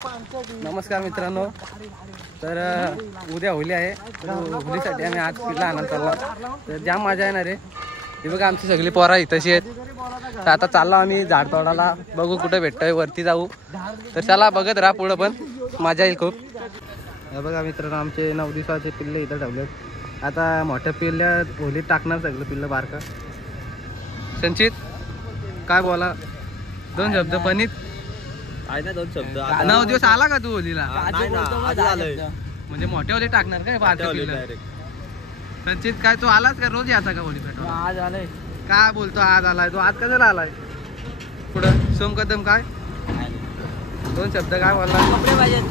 नमस्कार मित्रांनो, तर उद्या होली आहे. तर होलीसाठी आम्ही आज पिल्ला आणायला चाललो. तर जाम मजा येणार आहे. हे बघा आमची सगळी पोरा इथंशी आहेत. तर आता चाललो आम्ही झाड तोडायला, बघू कुठे भेटतोय, वरती जाऊ. तर चला बघत राहा, पुढं पण मजा येईल खूप. हे बघा मित्रांनो, आमचे 9 दिवसाचे पिल्ले इथं ठेवलेत. आता मोठ्या पिल्ल्या होलीत टाकणार सगळं पिल्लं बारका. संचित काय बोला, 2 शब्द. पनीत आहे ना 2 शब्द. 9 दिवस आला का तू होलीला? म्हणजे मोठे होली टाकणार काय बारका पिल्लं? संचित काय तू आलास का? रोज याचा का होली पेटवा? आज आलाय. काय बोलतो आज आलाय तू? आज कशाला आलाय? पुढं सोम कदम काय 2 शब्द काय बोलला? कपडे पाहिजेत,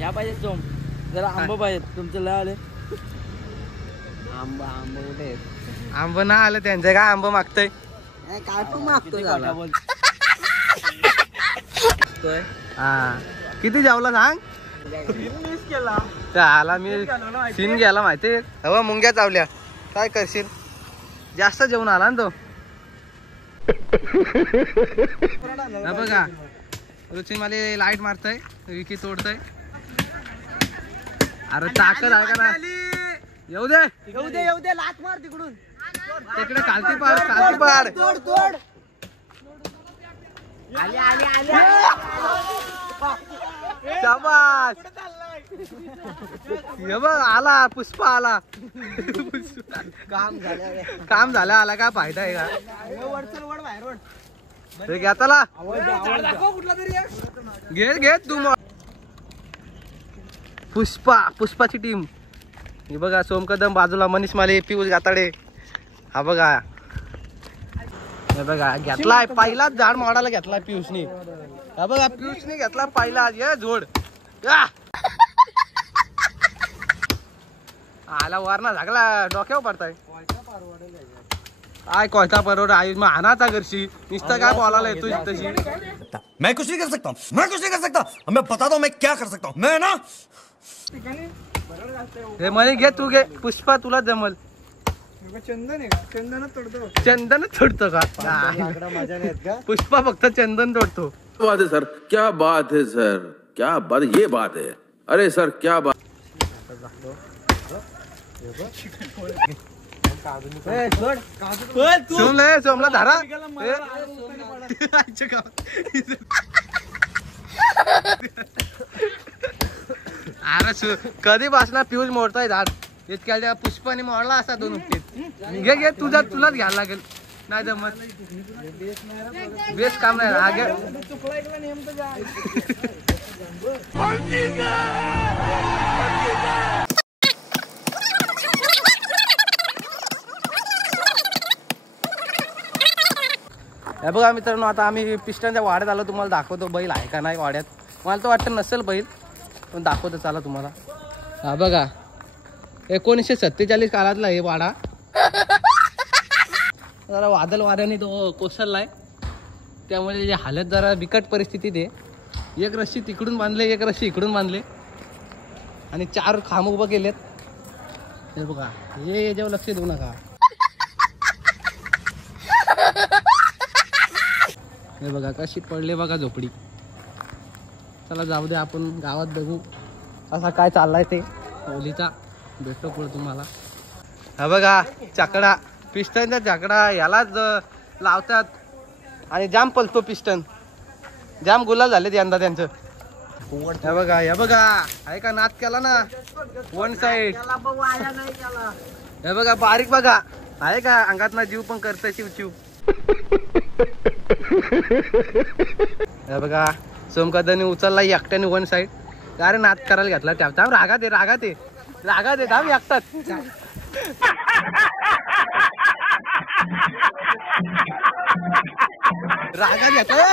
या पाहिजेत सोम, जरा आंबो पाहिजेत. तुमचं लय आले आंबा कुठे? आंब ना आलं त्यांचं काय? आंब मागतय काय पण मागतो. हा किती जेवला सांग? आला मी सीन गेला माहिती. हवा मुंग्या चावल्या. काय करशील? जास्त जेवण आला ना तो. बघा रुची मला लाईट मारतय, विकी तोडतय. अरे ताकद आहे का ना? येऊ दे येऊ दे येऊ दे, लात मार तिकडून. तिकडे खालती पाड, खालती पाड. तोड तोड. आले आले आले. शाबास. हे बघ आला पुष्पा आला. काम झालं आला. काय फायदा आहे का? घे त्याला, घे तू. पुष्पाची टीम ही बघा. सोमकदम बाजूला, मनीष माले, पियुष गाताडे. हा बघा, हे बघा घेतलाय पहिलाच झाड मोडायला घेतलाय पियुषनी. हा बघा पियुषनी घेतला पहिला जोड. आला वरना झागला, डोक्यावर पडताय. काय कोयता परवड आई मानाचा घरशी नुसतं काय बोलायला येतो तशी. मैं कुछ नहीं कर सकता, मैं कुछ नहीं कर सकता. मैं बताता हूँ मैं क्या कर सकता हूँ. मैं ना हे म्हणे घे तू, घे पुष्पा, तुला जमल. चंदन आहे का? चंदनच तोडतो. चंदनच तोडतो का? मजा नाही का? पुष्पा फक्त चंदन तोडतो. बात है सर, क्या बात है सर, क्या बात, ये बात है. अरे सर क्या बात. सोमला धारा. अरे कधी बसणार पिऊज मोडताय झाड. इतक्या पुष्पाने मोडला असा 2 उपटीत. घे तुलाच घ्यायला लागेल. नाही जमत, बेस्ट काम नाही. आगे हे बघा मित्रांनो, आता आम्ही पिस्टनच्या वाड्यात आलो. तुम्हाला दाखवतो बैल आहे का नाही वाड्यात. मला तर वाटतं नसेल बैल, पण दाखवतो चला तुम्हाला. हा बघा 1947 काळातला हे वाडा. जरा वादळ वाऱ्याने तो कोसळलाय, त्यामुळे हालत जरा बिकट परिस्थितीत आहे. एक रस्सी तिकडून बांधले, एक रस्सी इकडून बांधले, आणि 4 खांब उभं केलेत. हे बघा, हे याच्यावर लक्ष देऊ नका. हे बघा कशी पडले बघा झोपडी. चला जाऊ दे, आपण गावात बघू असा काय चाललाय ते होलीचा. भेटतो पुढे तुम्हाला. हा बघा चाकडा, पिस्टनचा चाकडा यालाच लावतात आणि जाम पलतो पिस्टन. जाम गुलाल झालेत यंदा त्यांचं. हे बघा, हे बघा आहे का नाद केला ना 1 साइड. हे बघा बारीक बघा आहे का अंगात ना जीव पण करतोय चिव. हे बघा सोमकदने उचलला एकट्याने 1 साइड. अरे नाद करायला घेतला. त्या रागात आहे थांब एकटाच. रागात घेतला.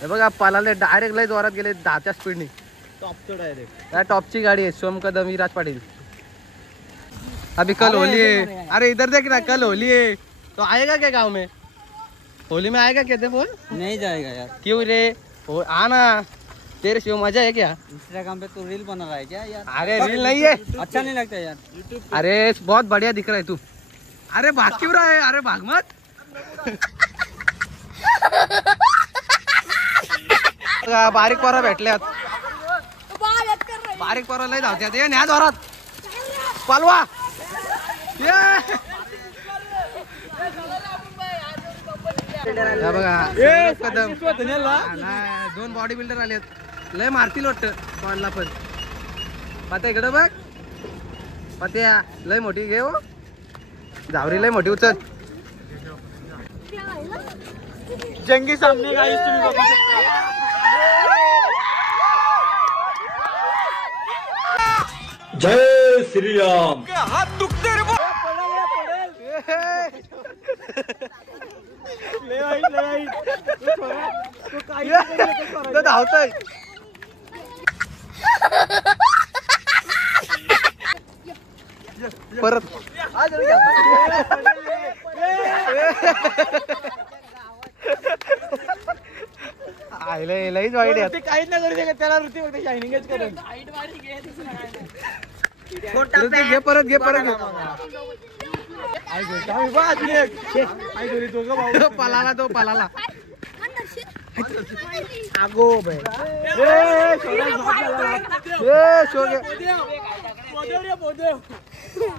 हे बघा पालाले डायरेक्ट लय जोरात गेले 10च्या स्पीडने. टॉपची गाडी आहे सोमकदम विराज पाटील. अभी कल होली है. अरे इधर देख ना, कल होली है तो आएगा क्या गांव में? होली में आएगा कहते बोल. नहीं जाएगा यार. क्यों रे? आना, तेरे से मजा है क्या? इंस्टाग्राम पे तो रील बना रहा है क्या यार? अरे रील नहीं है. अच्छा नहीं लगता यार. अरे बहुत बढ़िया दिख रहा है तू. अरे भागकीवर आहे. अरे भाग मत. बारीक पोरं भेटल्यात. बारीक पोरं लय धावत्यात. ये न्या जोरात पालवा. बघा कदम 2 बॉडी बिल्डर आलेत. लय मारतील वाटतं बॉलला पण. पात्या इकडं बघ. पात्या लय मोठी घे हो. झावरी लय मोठी उचल. जंगी सामने गाइस तुम्ही बघू शकता. जय श्री राम. हात दुखते रे. तो धावतोय. परत लईच वाईट आहे. काहीच नाही करू शकत त्याला. ऋतिक फक्त शायनिंगच करेल. ऋतिक घे परत घे परत घे. पलाला तो पलाला. आगो बाई.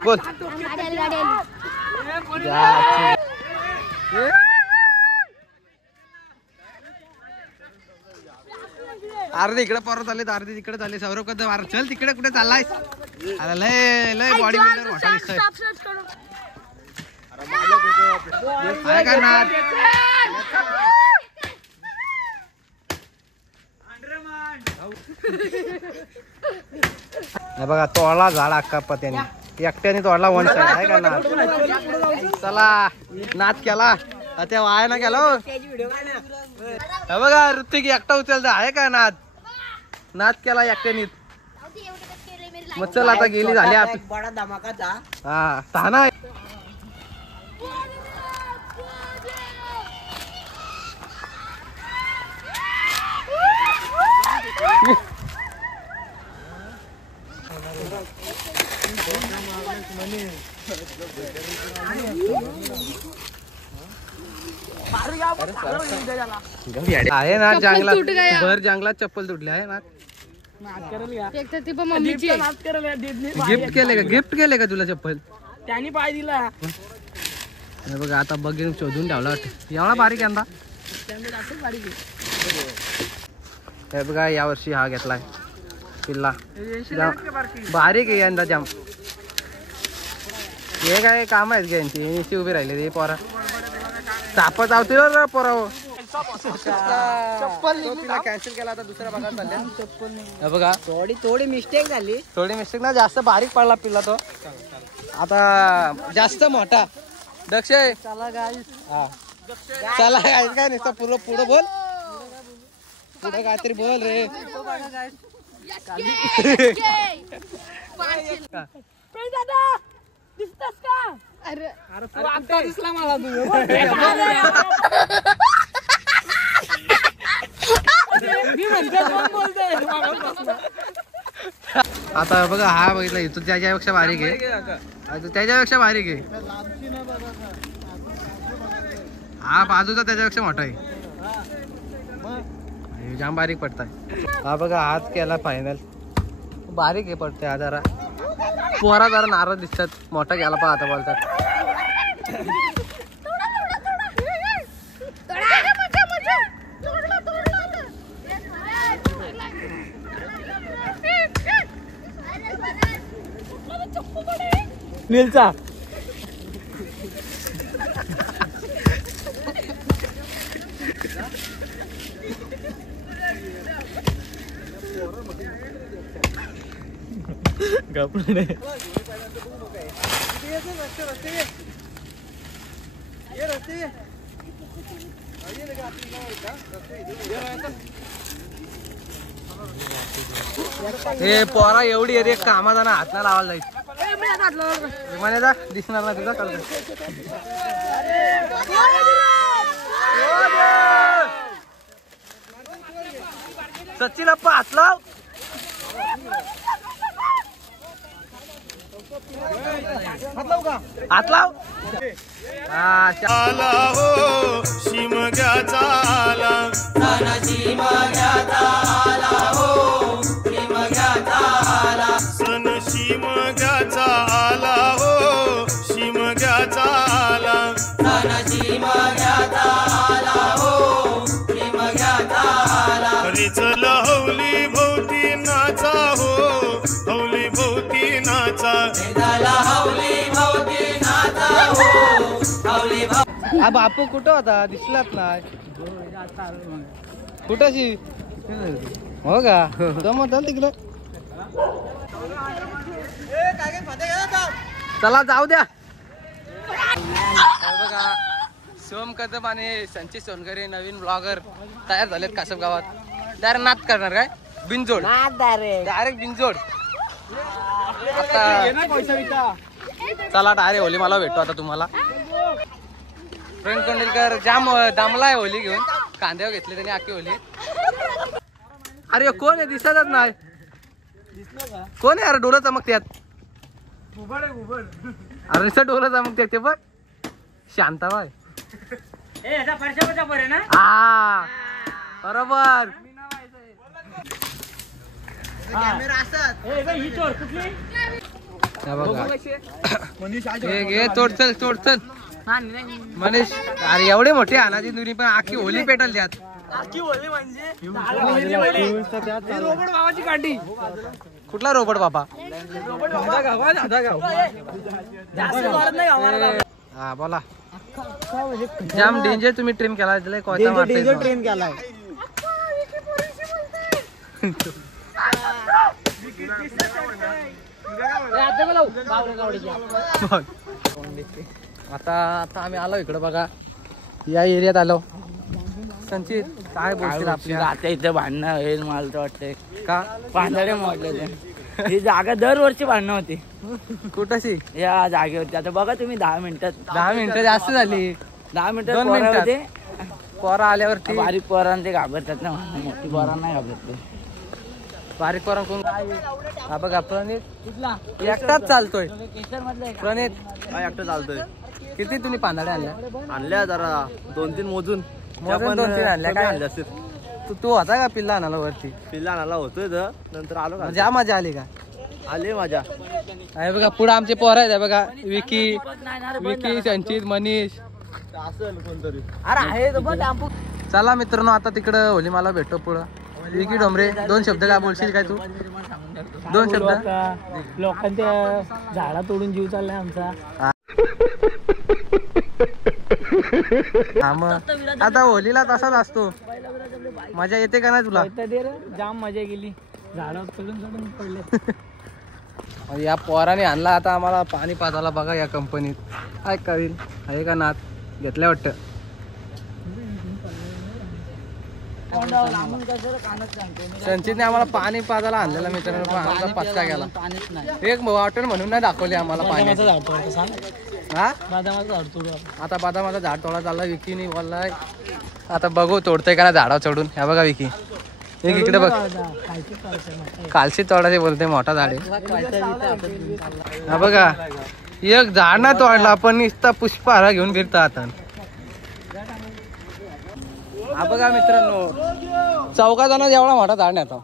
बोल. अर्धे इकडे परत आले अर्धे तिकडे चालले. सौरभ कदम अरे चल तिकडे कुठे चाललाय. अरे लय लय बॉडी बिल्डर मोठा दिसतोय. काय करणार. बघा तोडला झाड अख्खा पत्याने. एकट्याने तोडला वन साइड. आहे का ना. चला नाच केला त्या वाया ना केला. बघा ऋतिक एकटा उचलता. आहे का नाच. नाच केला एकट्याने. मग चल आता गेली झाली आता. हा ताना. आहे ना जंगलात भर जंगलात चप्पल तुटली आहे ना. गिफ्ट केले का. गिफ्ट केले का तुला चप्पल. त्यांनी पाय दिला. बघा आता बघून शोधून ठेवला वाटत. एवढा बारीक यंदा. हे बघा यावर्षी हा घेतलाय पिल्ला. बारीक आहे यंदा जाम. हे काय काम आहेत यांची. उभी राहिली ते पोरा. साप चावतील पोरा. कॅन्सल केला आता दुसऱ्या भागात चालले. बघा थोडी मिस्टेक झाली. थोडी मिस्टेक ना. जास्त बारीक पडला पिल्ला तो. आता जास्त मोठा दक्ष. चला गाईस. हा चला गाईस. काय नुसतं पुढं पुढं बोल. पुढे काहीतरी बोल रे. दिसतस का. अरे आता दिसला मला तू. आता बघा हा बघितला. तो त्याच्यापेक्षा बारीक आहे. त्याच्यापेक्षा बारीक आहे. हा बाजूचा त्याच्यापेक्षा मोठा आहे. जाम बारीक पडताय. हा बघा हात केला फायनल. बारीक आहे पडते हा जरा. पोरा जरा नाराज दिसतात. मोठा गेला पहा आता बोलतात. नीलचा गपणे. हे पोरा एवढी अरे कामाचा ना हात ना लावायला जायचं. विमानाचा दिसणार ना तुझा कळलं. सचिन अप्पा हात लाव. हात लाव. हा आला हो शिमग्याचा आला सण शिमग्याचा आला हो शिमग्याचा आला हरीच हवली भोवती नाचा हो हवली भोवती नाचा हा बापू कुठं होता दिसलाच नाही. कुठशी हो का जमत तिकडं. चला जाऊ द्या. बघा सोम कदम आणि संचित सोनकरे नवीन ब्लॉगर तयार झालेत कासम गावात. डायरेक्ट नाद करणार काय बिनजोड डायरेक्ट बिनजोड. आता चला डायरेक्ट होली मला भेटतो आता तुम्हाला. फ्रेंड कोंडिलकर जाम दामलाय होली घेऊन कांद्यावर घेतली त्यांनी आखी होली. अरे कोण आहे दिसतच नाही. कोण आहे अरे डोलं चमकत्यात. अरे नुसतं डोलं चमकत्यात ते बघ शांताबाई. हा बरोबर. तोड चल तोड चल मनीष. अरे एवढे मोठे आणाची दुरी पण आखी होली पेटल त्यात. कुठला रोबोट बाबा. हा बोला. जाम डेंजर तुम्ही ट्रेन केला ट्रेन केलाय. आता आता आम्ही आलो इकडं बघा या एरियात आलो. संचित काय बोलतील आपल्या आता इथे भांडणं होईल मला तर वाटतंय. का पांढरे मोडले ते. ही जागा दरवर्षी भांडणं होती कुठशी या जागेवरती. आता बघा तुम्ही 10 मिनिटात 10 मिनिटं जास्त झाली. 10 मिनिटात 2 मिनिटात पोरा आल्यावरती बारीक पोरांना ते घाबरतात ना. मोठी पोरांना नाही घाबरत. बारीक पोरा कोण. हा बघा प्रणित एकटाच चालतोय. प्रणित एकटं चालतोय. किती तुम्ही पांदड्या आणल्या. आणल्या जरा 2-3 मोजून 2-3 आणल्या काय. तू होता का पिल्ला आणाला वरती. पिल्ला आणायला होतोय नंतर आलो का. ज्या मजा आली का. आले माझ्या. अरे बघा पुढे आमचे पोर आहेत बघा विकी विकी संचित मनीष. असेल कोणतरी. चला मित्रांनो आता तिकडं होली मला भेटतो पुढं. विकी डोंबरे 2 शब्द काय बोलशील काय तू. 2 शब्द. लोकांच्या झाडा तोडून जीव चाललाय आमचा. हा मग आता होलीला तसाच असतो. मजा येते का नाही तुला. जाम मजा गेली. झाडा तोडून पडले. या पोराने आणला आता आम्हाला पाणी पाजायला बघा या कंपनीत. काय करील आहे का नात घेतल्या वाटतं. संचितने आम्हाला पाणी पाजायला आणलेला मित्रांनो. आमचा पत्ता गेला. एक वाटण म्हणून नाही दाखवली आम्हाला पाण्याचं. हा आता बदामाचं झाड तोडा चालला विकीने बोललाय. आता बघू तोडतोय का ना झाडावर चढून. ह्या बघा विकी एक इकडे बघ कालशी तोडाचे बोलते मोठा झाड आहे. हा बघा एक झाड नाही तोडला पण नुसता पुष्पहार घेऊन फिरता आता. हा बघा मित्रांनो 4 जणांचा एवढा मोठा झाड नाही आता.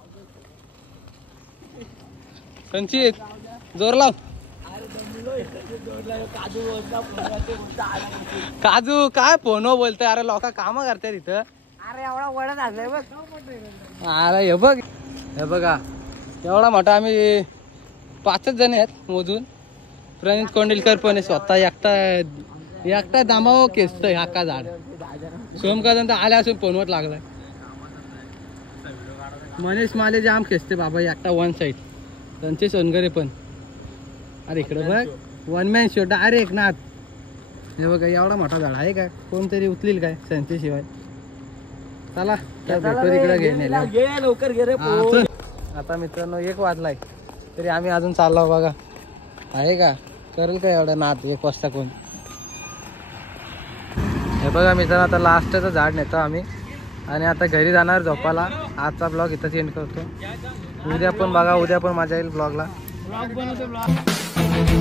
संचित जोर लाव. काजू काय फोन बोलतोय. अरे लोक काम करतात तिथं. अरे एवढा वडा झालाय बघ. अरे हे बघ हे बघा एवढा मोठा. आम्ही 5च जण आहेत मोजून. प्रणित कोंडिलकर पण स्वतः एकटा दामाव केसतोय हा का झाड. सोमकांत आल्या असून फोनवर लागलाय. मनीष माले जाम खेचते बाबा एकटा 1 साईड. त्यांचे सोनगरे पण. अरे इकडे बघ 1 मॅन शो डायरेक्ट नाथ. हे बघा एवढा मोठा झाड आहे का कोणतरी उचलील काय संचे शिवाय. चला भेटतो तिकडे घेण्याला. लवकर गे रे. आता मित्रांनो 1 वाजलाय तरी आम्ही अजून चाललो बघा. आहे का करेल का एवढा नाथ 1 वाजता कोण. हे बघा मित्रांनो आता लास्टचं झाड नेतो आम्ही आणि आता घरी जाणार झोपायला. आजचा ब्लॉग इथंच एंड करतो. उद्या पण बघा उद्या पण मजा येईल ब्लॉगला. आहे